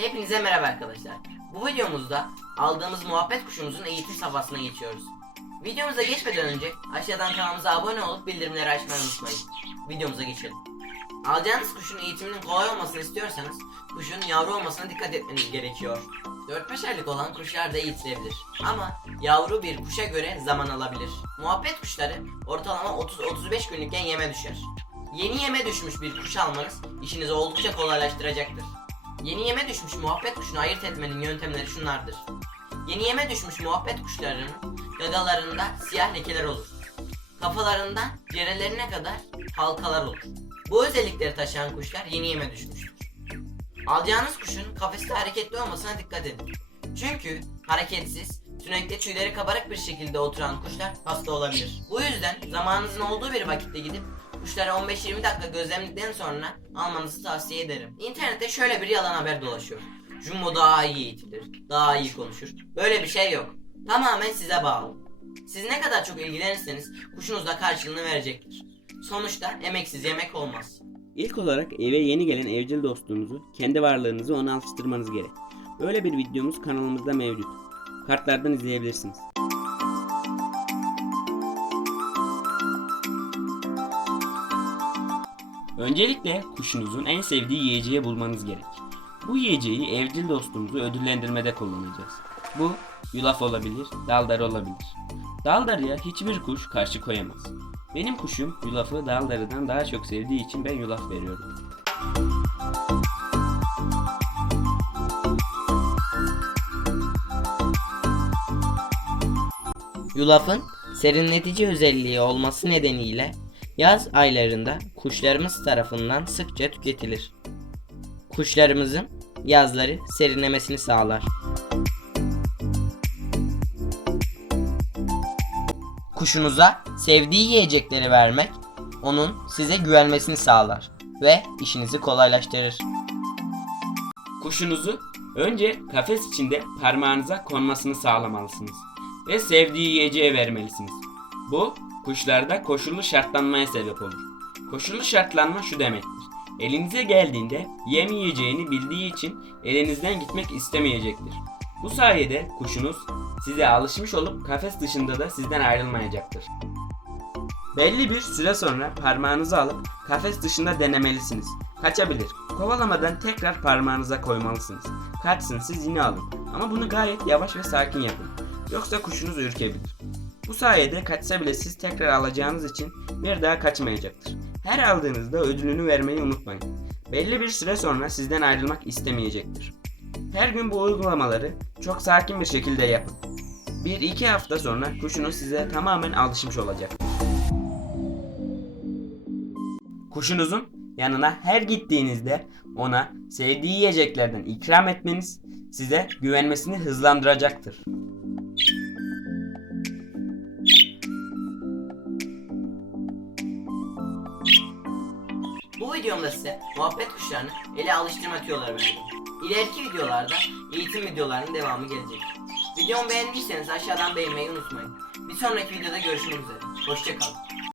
Hepinize merhaba arkadaşlar. Bu videomuzda aldığımız muhabbet kuşumuzun eğitim safhasına geçiyoruz. Videomuza geçmeden önce aşağıdan kanalımıza abone olup bildirimleri açmayı unutmayın. Videomuza geçelim. Alacağınız kuşun eğitiminin kolay olmasını istiyorsanız kuşun yavru olmasına dikkat etmeniz gerekiyor. 4-5 aylık olan kuşlar da eğitilebilir. Ama yavru bir kuşa göre zaman alabilir. Muhabbet kuşları ortalama 30-35 günlükken yeme düşer. Yeni yeme düşmüş bir kuş almanız işinizi oldukça kolaylaştıracaktır. Yeni yeme düşmüş muhabbet kuşunu ayırt etmenin yöntemleri şunlardır. Yeni yeme düşmüş muhabbet kuşlarının gagalarında siyah lekeler olur. Kafalarından cerelerine kadar halkalar olur. Bu özellikleri taşıyan kuşlar yeni yeme düşmüştür. Alacağınız kuşun kafeste hareketli olmasına dikkat edin. Çünkü hareketsiz, tünekte tüyleri kabarık bir şekilde oturan kuşlar hasta olabilir. Bu yüzden zamanınızın olduğu bir vakitte gidip kuşları 15-20 dakika gözlemledikten sonra almanızı tavsiye ederim. İnternette şöyle bir yalan haber dolaşıyor. Jumbo daha iyi eğitilir, daha iyi konuşur. Böyle bir şey yok. Tamamen size bağlı. Siz ne kadar çok ilgilenirseniz kuşunuz da karşılığını verecektir. Sonuçta emeksiz yemek olmaz. İlk olarak eve yeni gelen evcil dostunuzu, kendi varlığınızı ona alıştırmanız gerek. Böyle bir videomuz kanalımızda mevcut. Kartlardan izleyebilirsiniz. Öncelikle kuşunuzun en sevdiği yiyeceği bulmanız gerek. Bu yiyeceği evcil dostumuzu ödüllendirmede kullanacağız. Bu yulaf olabilir, daldar olabilir. Daldarıya hiçbir kuş karşı koyamaz. Benim kuşum yulafı daldarıdan daha çok sevdiği için ben yulaf veriyorum. Yulafın serinletici özelliği olması nedeniyle yaz aylarında kuşlarımız tarafından sıkça tüketilir. Kuşlarımızın yazları serinlemesini sağlar. Kuşunuza sevdiği yiyecekleri vermek onun size güvenmesini sağlar ve işinizi kolaylaştırır. Kuşunuzu önce kafes içinde parmağınıza konmasını sağlamalısınız ve sevdiği yiyeceği vermelisiniz. Bu kuşlarda koşullu şartlanmaya sebep olur. Koşullu şartlanma şu demektir. Elinize geldiğinde yem yiyeceğini bildiği için elinizden gitmek istemeyecektir. Bu sayede kuşunuz size alışmış olup kafes dışında da sizden ayrılmayacaktır. Belli bir süre sonra parmağınızı alıp kafes dışında denemelisiniz. Kaçabilir. Kovalamadan tekrar parmağınıza koymalısınız. Kaçsın siz yine alın. Ama bunu gayet yavaş ve sakin yapın. Yoksa kuşunuz ürkebilir. Bu sayede kaçsa bile siz tekrar alacağınız için bir daha kaçmayacaktır. Her aldığınızda ödülünü vermeyi unutmayın. Belli bir süre sonra sizden ayrılmak istemeyecektir. Her gün bu uygulamaları çok sakin bir şekilde yapın. 1-2 hafta sonra kuşunuz size tamamen alışmış olacak. Kuşunuzun yanına her gittiğinizde ona sevdiği yiyeceklerden ikram etmeniz size güvenmesini hızlandıracaktır. Bu videomda size muhabbet kuşlarını ele alıştırma tüyoları verdim. İleriki videolarda eğitim videolarının devamı gelecek. Videomu beğendiyseniz aşağıdan beğenmeyi unutmayın. Bir sonraki videoda görüşmek üzere. Hoşçakalın.